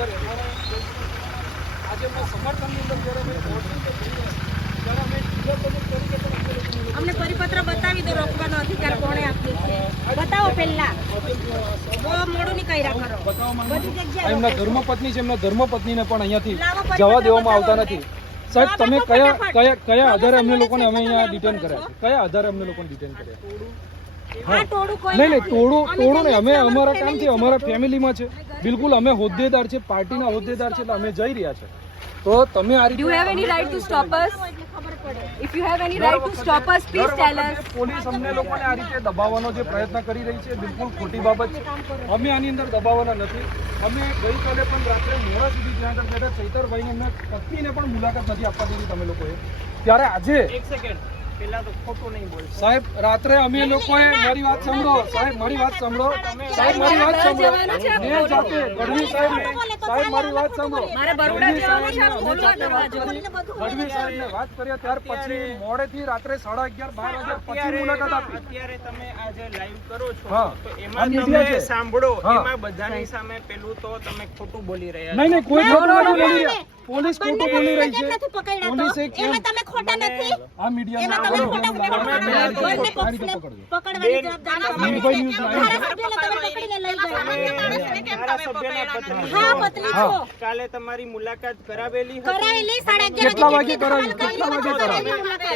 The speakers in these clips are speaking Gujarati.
અંદર આજે એમના સમર્થનની અંદર જ્યારે અમે પહોંચ્યું ત્યારે અમે જિલ્લા તરીકે પણ અમને પરિપત્ર બતાવી દો રોકવાનો અધિકાર કોણે આપ્યો છે. બતાવો પહેલા. મોડું બધી જગ્યાએ એમના ધર્મપત્ની છે એમના ધર્મપત્નીને પણ અહીંયાથી જવા દેવામાં આવતા નથી. સાહેબ તમે કયા કયા કયા આધારે અમને લોકોને અમે અહીંયા ડિટેન કર્યા છે? કયા આધારે અમને લોકોને ડિટેન કર્યા નહીં નહીં ટોળું ટોળું નહીં અમે અમારા કામથી અમારા ફેમિલીમાં છે. બિલકુલ અમે હોદ્દેદાર છે પાર્ટીના હોદ્દેદાર છે એટલે અમે જઈ રહ્યા છે. તો તમે આ રીતે stop us? એટલે ખબર પડે If you have any right to stop us, please દર tell વખતે us. પોલીસ અમને લોકોને આ રીતે દબાવવાનો જે પ્રયત્ન કરી રહી છે બિલકુલ ખોટી બાબત છે. અમે આની અંદર દબાવવાના નથી. અમે ગઈકાલે પણ રાત્રે મોડા સુધી ત્યાં આગળ બેઠા ચૈતરભાઈને એમના પત્નીને પણ મુલાકાત નથી આપવા દીધી તમે લોકોએ. ત્યારે આજે એક સેકન્ડ પેલા તો ખોટું નહીં બોલ સાહેબ રાત્રે અમે લોકોએ મારી વાત સાંભળો સાહેબ મારી વાત સાંભળો સાહેબ મારી વાત સાંભળો. મેં જાતે ગઢવી સાહેબ સાહેબ મારી વાત સાંભળો. મારે બરોડા જવાનું છે, બોલવા. ગઢવી સાહેબને વાત કર્યા ત્યાર પછી મોડેથી રાત્રે સાડા અગિયાર બાર વાગ્યા પછી અત્યારે મુલાકાત આપી. અત્યારે તમે આ જે લાઈવ કરો છો તો એમાં તમે સાંભળો. એમાં બધાની સામે પેલું તો તમે ખોટું બોલી રહ્યા નહીં નહીં કોઈ ખોટું નથી બોલી રહ્યા. પોલીસ ખોટું બોલી રહી છે. પોલીસ પકડ્યા પોલીસે તો? કેમ એમાં તમે ખોટા નથી. આ મીડિયા એમાં તમે ખોટા પકડવાની જવાબદારી કાલે તમારી મુલાકાત કરાવેલી હતી. કરાવેલી સાડા કેટલા વાગે કરાવી કેટલા વાગે કરાવી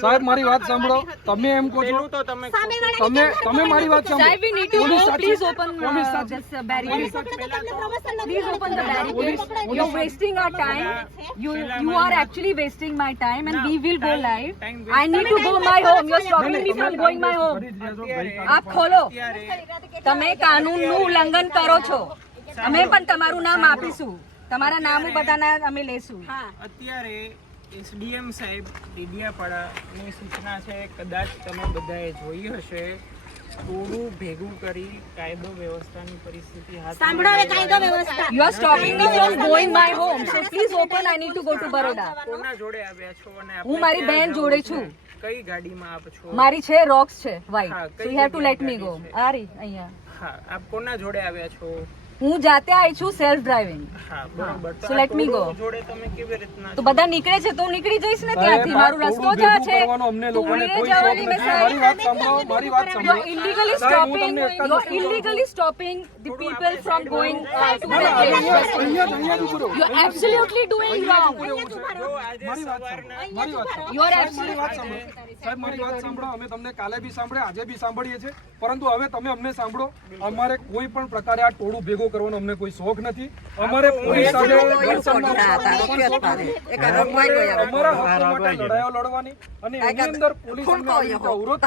સાહેબ મારી વાત સાંભળો. તમે એમ કહો છો. તો તમે તમે તમે મારી વાત સાંભળો. પોલીસ Please open પોલીસ સાથે- barricade. Promotion Please open the barricade. You're wasting our time. You you are actually wasting my time, and we will go live. I need to go my home. You're stopping me from going my home. આપ ખોલો તમે કાનૂનનું ઉલ્લંઘન કરો છો અમે પણ તમારું નામ આપીશું તમારા નામ બધાના અમે લેશું અત્યારે એસડીએમ સાહેબ ડેડિયાપાડાની સૂચના છે કદાચ તમે બધાએ જોઈ હશે થોડું ભેગું કરી કાયદો વ્યવસ્થાની પરિસ્થિતિ હાથ સાંભળો હવે કાયદો વ્યવસ્થા. You are stopping me from going my home so please open I need to go to Baroda કોના જોડે આવ્યા છો અને હું મારી બહેન જોડે છું. કઈ ગાડીમાં આપ છો? મારી છે રોક્સ છે wait so you have to let me go me જગ્યાએ go. ગાડી આ રહી અહીંયા. હા આપ કોના જોડે આવ્યા છો? હું જાતે આવી છું self driving so let me રીતના તો બધા નીકળે છે તો નીકળી જઈશ ને ત્યાંથી મારું રસ્તો જ્યાં છે કરવાનો અમને તું લોકોને ઉડીને કોઈ શોખ જવાની મેં નથી. સાહેબ મારી વાત સાંભળો મારી વાત સાંભળો You're illegally સાહેબ, હું stopping. તમને એક જ You're વસ્તુ કહું. illegally stopping the people from going to ના, the ના, અહીંયા place. અહીંયા જ- અહીંયા જ ઊભું રહો. You're absolutely doing wrong. જો આજે મારી વાત સાંભળો. મારી વાત સાંભળો. You are સાહેબ, મારી વાત સાંભળો. સાહેબ મારી વાત સાંભળો અમે તમને કાલે બી સાંભળ્યા આજે બી સાંભળીએ છીએ પરંતુ હવે તમે અમને સાંભળો અમારે કોઈ પણ પ્રકારે આ ટોળું ભેગો કરવાનો અમને કોઈ શોખ નથી. અમારે પોલીસ સાથે અમારા હકો લડવાની. અને એની અંદર પોલીસ અવરોધ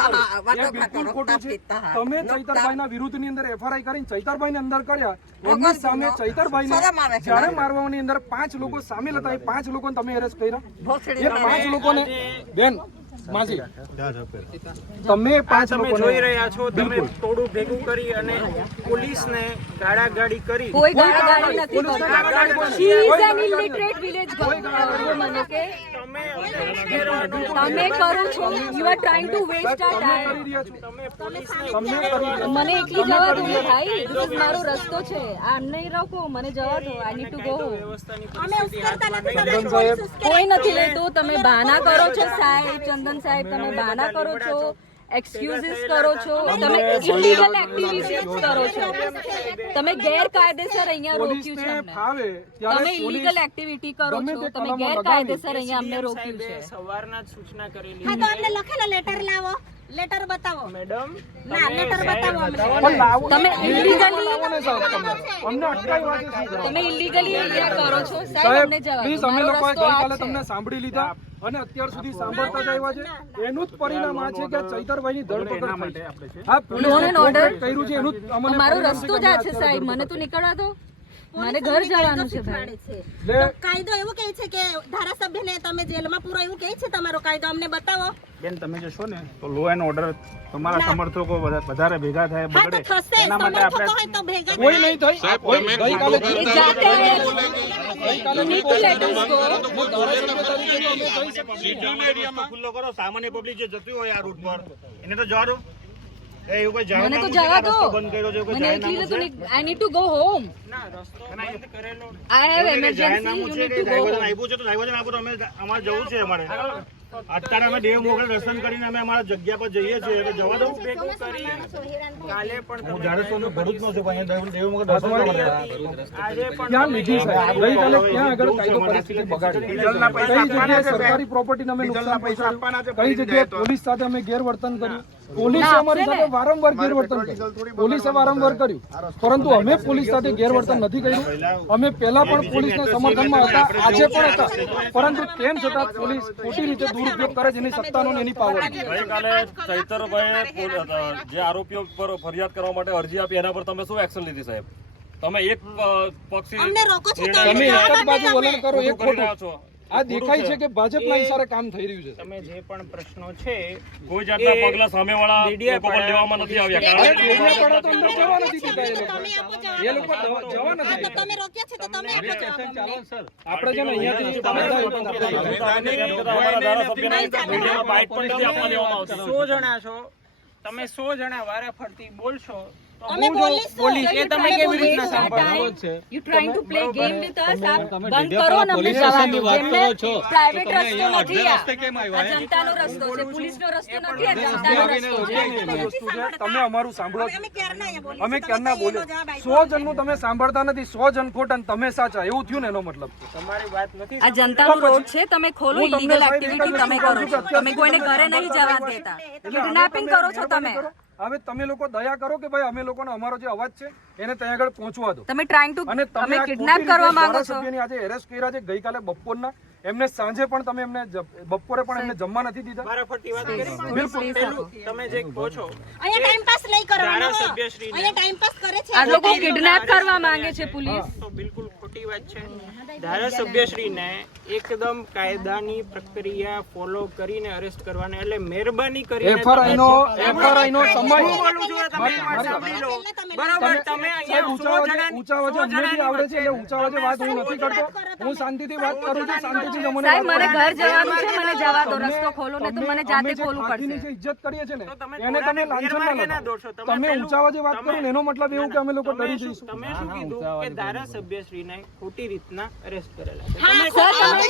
એ બિલકુલ ખોટું છે. તમે ચૈતરભાઈના વિરુદ્ધની અંદર એફઆરઆઈ કરીને ચૈતરભાઈને અંદર કર્યા. એમની સામે ચૈતરભાઈને જ્યારે મારવાની અંદર પાંચ લોકો સામેલ હતા એ પાંચ લોકોને તમે એરેસ્ટ કર્યા. એ પાંચ લોકોને બેન માજી. તમે પાંચ તમે જોઈ રહ્યા છો તમે ટોળું ભેગું કરી અને પોલીસને ગાળાગાળી કરી. કોઈ ગાળાગાળી નથી an ગાળાગાળી illiterate village girl, woman, okay? તમે કરો છો. You are trying to waste our time. મને એકલી જવા દો. ભાઈ ધીસ મારો રસ્તો છે. આમ નહીં રોકો. મને જવા દો. આઈ નીડ ટુ ગો અમે ઉશ્કેરતા નથી કોઈ નથી લેતું તમે બહાના કરો છો સાહેબ. ચંદન સાહેબ તમે બહાના કરો છો એક્સક્યુઝિસ કરો છો તમે ઇલીગલ એક્ટિવિટીઝ કરો છો. તમે ગેરકાયદેસર અહીંયા રોક્યું છે અમને. તમે ઇલીગલ એક્ટિવિટી કરો છો તમે ગેરકાયદેસર અહીંયા અમને રોક્યું છે. સવારના સૂચના કરેલી હા તો અમને લખેલો લેટર લાવો. લેટર બતાવો. મેડમ ના લેટર બતાવો અમને. તમે ઇલીગલી અમને અટકાવ્યા છે તમે ઇલીગલી અહીંયા કરો છો. સાહેબ અમને જવાબ પ્લીઝ અમે લોકોએ ગઈકાલે તમને સાંભળી લીધા. અને અત્યાર સુધી સાંભળતા જ આવ્યા છે. એનું જ પરિણામ આ છે કે ચૈતરભાઈની ધરપકડ થઈ. છે. and પોલીસે. કર્યું છે એનું જ રસ્તો જ આ છે સાહેબ. મને તો નીકળવા દો. મારે ઘર જવાનું છે ભાઈ. કાયદો એવું કહે છે કે ધારાસભ્યને તમે જેલમાં પૂરો એવું કહે છે તમારો કાયદો? અમને બતાવો. બેન તમે જશો ને તો લો એન્ડ ઓર્ડર તમારા સમર્થકો વધારે ભેગા થાય બગડે. એના માટે આપણે હોય તો ભેગા કોઈ નહીં થઈ કોઈ us go. ખુલ્લો કરો. સામાન્ય પબ્લિક જે જતી હોય આ રૂટ પર. એને તો જવા દો. એવું કોઈ મને તો જવા દો. છે મને એટલી તો I need to go home ના રસ્તો બંધ કરેલો. I have emergency you need to go ડ્રાઈવરને છે તો ડ્રાઈવરને આપો અમે અમારે જવું છે અમારે. અત્યારે અમે દેવ મોગલ દર્શન કરીને અમે અમારા જગ્યા પર જઈએ છીએ તો જવા દઉં. કાલે પણ હું તમે સોનો ભરૂચ નો છું પણ અહીંયા દેવ મોગલ દર્શન કરવા આજે પણ ક્યાં લીધી સાહેબ ગઈકાલે ક્યાં આગળ કાયદો પરિસ્થિતિ બગાડી કઈ જગ્યાએ સરકારી પ્રોપર્ટીને અમે નુકસાન પહોંચાડ્યું? કઈ જગ્યાએ પોલીસ સાથે અમે ગેરવર્તન કર્યું? પોલીસે અમારી સાથે વારંવાર ગેરવર્તન કર્યું. પોલીસે વારંવાર કર્યું. પરંતુ અમે પોલીસ સાથે ગેરવર્તન નથી કર્યું. અમે પહેલા પણ પોલીસના સમર્થનમાં હતા આજે પણ હતા. પરંતુ તેમ છતાં પોલીસ ખોટી રીતે દુરુપયોગ કરે છે એની સત્તાનો એની પાવર. ગઈકાલે ચૈતરભાઈ જે આરોપીઓ પર ફરિયાદ કરવા માટે અરજી આપી એના પર તમે શું એક્શન લીધી સાહેબ? તમે એક પક્ષી અમને રોકો છો તો તમે એક જ બાજુ વલણ કરો એક ખોટું. છો. આ દેખાય છે. કે ભાજપના ઈશારે કામ થઈ રહ્યું છે તમે જે પણ પ્રશ્નો છે કોઈ જાતના પગલા સામેવાળા લોકો પર લેવામાં નથી આવ્યા. કારણ કે પાડા તો અંદર જવા નથી દીધા એ લોકો. એ લોકો જવા- નથી તો દીધા તમે રોક્યા છે તો તમે આપો જવાબ. અમને. આપણે છે ને અહીંયાથી મીડિયામાં બાઇટ પણ નથી આપવા દેવામાં આવતી સો જણા છો. તમે સો જણા વારાફરતી બોલશો અમે હું જો એ તમે કેવી રીતના સાંભળો? You trying to play game with us આપ બંધ કરો ને અમને જવા દો જેમને પ્રાઇવેટ રસ્તો નથી આ. આ જનતાનો રસ્તો છે પોલીસનો રસ્તો નથી આ જનતાનો રસ્તો છે. એવી વસ્તુ છે. તમે અમારું સાંભળો અમે ક્યારના બોલે જણનું સાંભળતા નથી સો જણ ખોટા અને તમે સાચા એવું થયું ને એનો મતલબ? તમારી વાત નથી આ જનતાનો રોડ છે તમે ખોલો ઇલીગલ એક્ટિવિટી તમે કરો છો. તમે કોઈને ઘરે નહીં જવા દેતા. કિડનેપિંગ કરો છો તમે હવે તમે લોકો દયા કરો કે ભાઈ અમે લોકોનો અમારો જે અવાજ છે એને ત્યાં આગળ પહોંચવા દો. તમે ટ્રાઇંગ ટુ અને તમે કિડનેપ કરવા માંગો છો. સભ્યની આજે એરેસ્ટ કર્યા છે ગઈકાલે બપોરના. એમને સાંજે પણ તમે એમને બપોરે પણ એમને જમવા નથી દીધા. વારાફરતી વાત કરી? બિલકુલ તમે જે કહો છો અહીંયા ટાઈમ પાસ નહીં કરવાનો. અહીંયા ટાઈમ પાસ કરે છે. આ લોકો કિડનેપ કરવા માંગે છે પોલીસ તો બિલકુલ ખોટી વાત છે. ધારાસભ્યશ્રીને એકદમ કાયદાની પ્રક્રિયા ફોલો કરીને અરેસ્ટ કરવાને એટલે મહેરબાની કરીને FRI નો FRI નો સમય હું બોલું છું તમે વાત સાંભળી લો. બરાબર તમે અહીંયા ઊંચા વજન ઊંચા વજન બી આવડે છે એટલે ઊંચા વજન વાત હું નથી કરતો હું શાંતિથી વાત કરું છું શાંતિથી જ મને સાહેબ મને ઘર જવાનું છે મને જવા દો તમને- રસ્તો ખોલો ને તો મને જાતે ખોલવું પડશે જે ઇજ્જત કરીએ છે ને એને તમે લાંછન ના ના તમે તમે ઊંચા વજન વાત કરો એનો મતલબ એવું કે અમે લોકો ડરી જઈશું. તમે શું કીધું કે ધારાસભ્યશ્રીને ખોટી રીતના અરેસ્ટ કરેલા છે. સર તમે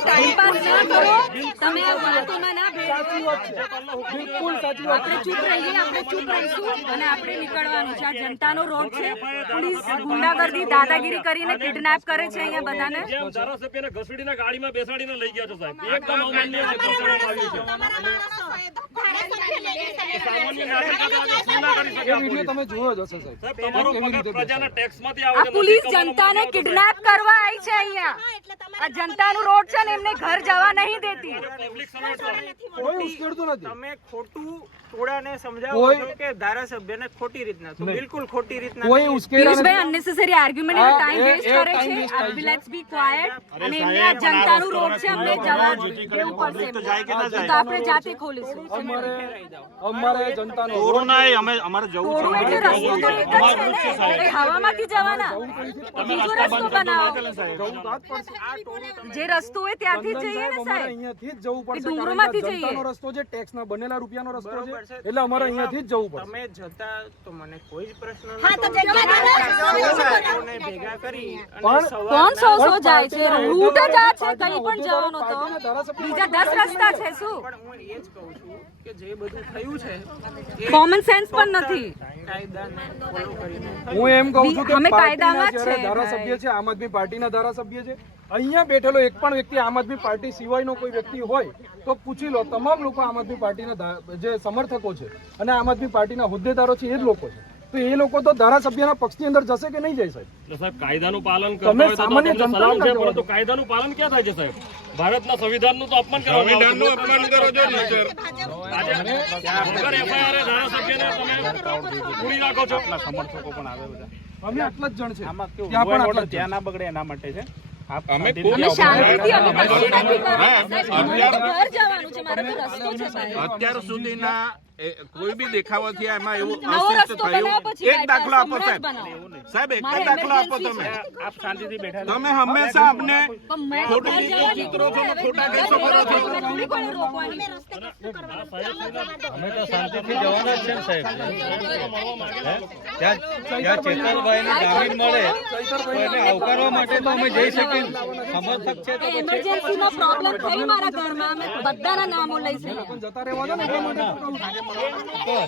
કરો. તમે આ વાતોમાં ના ભેળો બિલકુલ સાચી વાત આપણે ચૂપ રહીએ આપણે ચૂપ રહીશું અને આપણે નીકળવાનું છે. આ જનતાનો રોડ છે. પોલીસ ગુંડાગર્દી દાદાગીરી કરીને કિડનેપ કરે છે અહીંયા બધાને. જેમ ધારાસભ્યને ઘસડીને ગાડીમાં બેસાડીને લઈ ગયા છો સાહેબ. એકદમ અમાન્ય છે તમારા માણસો ધારાસભ્ય લઈ એ વીડિયો તમે જોયો જ હશે સાહેબ. સાહેબ તમારો પ્રજાના ટેક્સમાંથી આવે છે પોલીસ જનતાને કિડનેપ કરવા આવી છે અહીંયા. એટલે તમારે આ જનતાનું રોડ છે ને એમને ઘર જવા નહીં દેતી. તમે ખોટું ટોળાને સમજાવો છો કે ધારાસભ્યને ખોટી રીતના. તો બિલકુલ ખોટી રીતના કોઈ પિયુષભાઈ અનનેસેસરી આર્ગ્યુમેન્ટ એનો ટાઈમ વેસ્ટ કરે છે. લેટ્સ બી ક્વાયટ અને એમને આ જનતાનું રોડ છે અમને જવા દેવું પડશે એમને. તો આપણે જાતે ખોલીશું. અમારે અમારે જનતાનો કોરોના એ અમે અમારે જવું છે. એટલે રસ્તો તો એક જ છે હવામાંથી જવાના. બીજો રસ્તો બનાવો. તો જ રસ્તો હોય ત્યાંથી જઈએ ને સાહેબ, અહીંયાથી જ જવું પડશે. ડુંગરોમાંથી કારણ કે આ જઈએ. જનતાનો રસ્તો છે ટેક્સના બનેલા રૂપિયાનો રસ્તો છે. એટલે અમારે અહીંયાથી જ જવું પડશે. તમે જતા તો મને કોઈ જ પ્રશ્ન હા તો જગ્યા ભેગા કરી પણ- કોણ સો સો જાય છે રૂટ જ આ છે કઈ પણ જવાનો તો. બીજા 10 રસ્તા છે શું? પણ હું એ જ કહું છું કે જે બધું થયું છે કોમન સેન્સ પણ નથી. હું એમ કહું છું કે અમે કાયદામાં જ છે, ધારાસભ્ય છે આમ આદમી પાર્ટીના ધારાસભ્ય છે. અહીંયા બેઠેલો એક પણ વ્યક્તિ આમ આદમી પાર્ટી સિવાયનો કોઈ વ્યક્તિ હોય તો પૂછી લો તમામ લોકો આમ આદમી પાર્ટીના જે સમર્થકો છે અને આમ આદમી પાર્ટીના હોદ્દેદારો છે એ જ લોકો છે. તો એ લોકો તો ધારાસભ્યના પક્ષની અંદર જશે કે નહીં જાય સાહેબ? સાહેબ કાયદાનું પાલન તમે સામાન્ય જનતા છે પરંતુ કાયદાનું પાલન ક્યાં થાય છે સાહેબ? ભારતના સંવિધાનનું તો અપમાન કરવામાં આવે છે. વગર FIR ધારાસભ્યને તમે પૂરી રાખો છો. સમર્થકો પણ આવે બધા. અમે આટલા જ જણ છે. આમાં કેવું? ત્યાં પણ આટલા ત્યાં ના બગડે એના માટે છે? અમે અત્યાર સુધીના કોઈ બી દેખાવાથી એમાં એવું બનાવ્યો થયું એક દાખલો આપો સાહેબ. સાહેબ એક જ દાખલો આપો તમે. આપ શાંતિથી બેઠા તમે હંમેશા મેં ખોટું ચિત્રો છો. ખોટા કેસો કરો છો. અમે તો શાંતિથી જવાના છે સાહેબ. ત્યાં ચેતરભાઈને જામીન મળે. આવકારવા માટે તો અમે જઈ શકીએ. સમર્થક છે તો પ્રોબ્લેમ થઈ મારા ઘરમાં. અમે બધાના નામો લઈ છે પણ જતા રહેવાનો ને એટલા માટે તો કહું.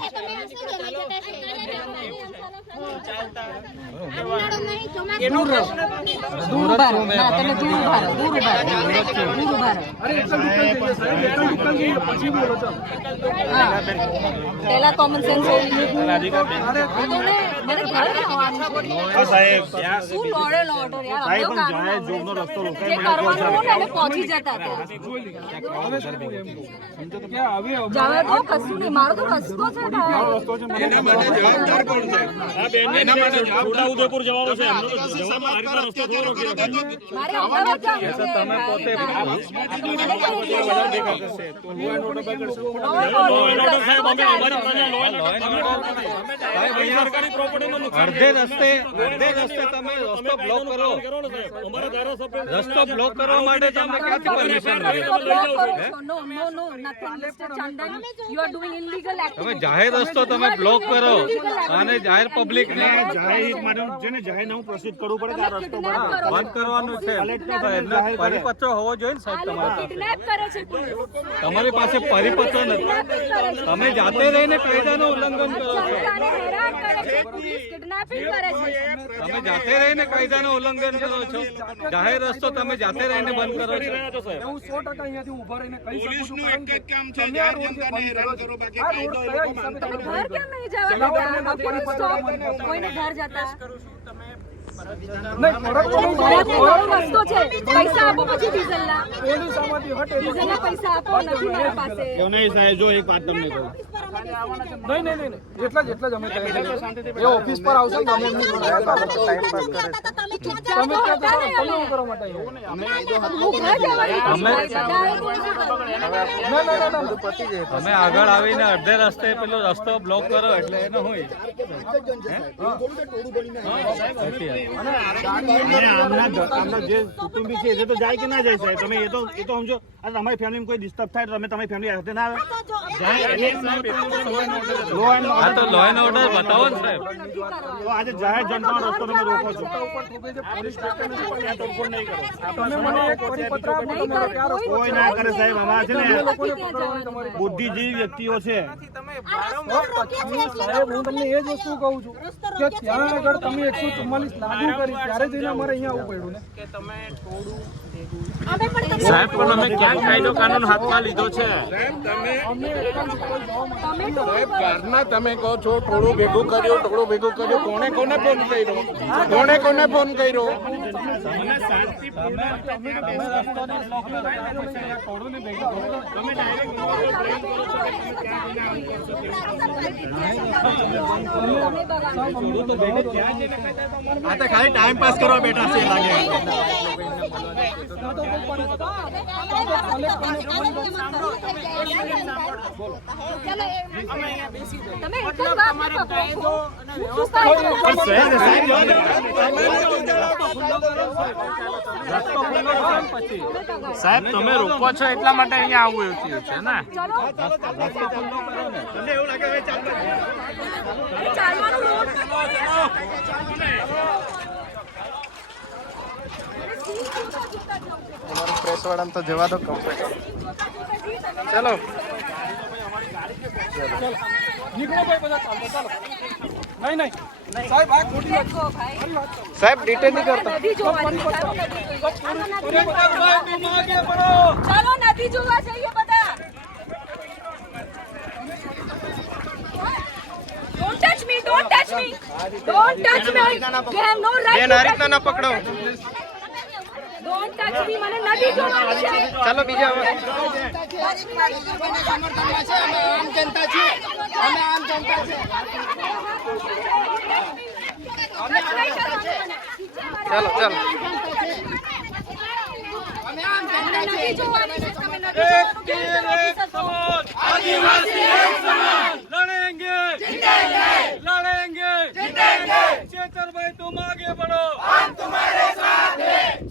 પહેલા કોમન સેન્સ આ તો. સાહેબ શું લોડે લોડો યાર, સાહેબ, પણ આવે. જાહેર રસ્તો રોકાય જે કરવાનું હોય ને પહોંચી જતા કે જવા દો કશું નહીં મારો તો રસ્તો છે ભાઈ એના માટે જવાબદાર કોણ છે એના માટે જવાબદાર છોટાઉદેપુર જવાનું છે એમનો તો જવામાં આ રીતના રસ્તો થોડો રોકી મારે અમદાવાદ જવાનું છે તમે પોતે લો એન્ડ ઓર્ડર સાહેબ અમે અમારી પ્રજા લો એન્ડ ઓર્ડર સાહેબ સરકારી પ્રોપર્ટીનું નુકસાન અડધે રસ્તે અડધે રસ્તે તમે રસ્તો બ્લોક કરો. રસ્તો બ્લોક કરવા માટે તમને ક્યાંથી પરમિશન મળી તમે જાહેર રસ્તો તમે બ્લોક કરો. અને જાહેર પબ્લિક ને જાહેર મેડમ માટે છે જાહેર હું પ્રસિદ્ધ કરવું પડે આ રસ્તો. બંધ કરવાનું છે. એમને પરિપત્ર હોવો જોઈએ ને સાહેબ તમારા. તમારી પાસે પરિપત્ર નથી. તમે જાતે રહીને કાયદાનું ઉલ્લંઘન કરો છો. તમે જાતે રહીને કાયદાનું ઉલ્લંઘન કરો છો. જાહેર રસ્તો તમે જાતે રહીને બંધ કરો છો. હું સો ટકા અહીંયાથી ઊભા રહીને કહી શકું છું પોલીસનું એક જ કામ છે જાહેર જનતાને હેરાન કરો બાકી કાયદો તમે ઘર કેમ નહીં જવા દેતા? કોઈને ઘર જતા? રસ્તો છે પૈસા આપો પછી ડીઝલના પોલીસ આમાંથી હટે તો ડીઝલના પૈસા આપો નથી મારા પાસે સાહેબ જો એક વાત તમને કહું નહીં નહીં નહીં નહીં. એટલા જ એટલા જ અમે એ ઓફિસ પર આવશે ને તમે ક્યાં માટે. અમે- આગળ આવીને અડધે રસ્તે પેલો રસ્તો બ્લોક કરો એટલે એનો હોય જે કુટુંબી છે એ તો જાય કે ના જાય સાહેબ? તમે એ તો એ તો સમજો તમારી ફેમિલીમાં કોઈ ડિસ્ટર્બ થાય તો તમે તમારી ફેમિલી સાથે ના આવે. લો એન્ડ હા તો લો એન્ડ ઓર્ડર બતાવો ને સાહેબ. તો આજે જાહેર જનતાનો રસ્તો તમે રોકો છો. કોઈ ના કરે સાહેબ આમાં છે ને બુદ્ધિજીવી વ્યક્તિઓ છે. સાહેબ હું તમને એ જ વસ્તુ કહું છું કે ત્યાં આગળ તમે એકસો ચુમ્માલીસ લાગુ કરી ત્યારે જઈને અમારે અહીંયા આવવું પડ્યું ને. કે તમે થોડું સાહેબ પણ અમે ક્યાં કાયદો કાનૂન હાથમાં લીધો છે કારના તમે કહો છો થોડું ભેગું કર્યું થોડું ભેગું કર્યું કોને કોને ફોન કર્યો કોને કોને ફોન કર્યો આ તો ખાલી ટાઈમ પાસ કરવા બેઠા છે લાગે સાહેબ તમે રોકો છો એટલા માટે અહીંયા આવવું થયું છે ને? ચાલવાનું રોડ પ્રેસ વાળાને તો જવા દો કમ્પ્લેટ ચલો. નીકળો ભાઈ બધા ચાલો ચાલો નહીં નહીં. સાહેબ આ ખોટી વાત દેખો ભાઈ સાહેબ ડિટેન નહીં કરતા. ચાલો. નદી જોવા જઈએ. બધા. Don't touch me, don't touch me. Don't touch me. You have no right to touch me. પકડો. ચાલો બીજા આમ જનતા છે અમે આમ ચાલો લડેંગે. જીતેંગે. તુમ આગે બઢો તુમ્હારે સાથ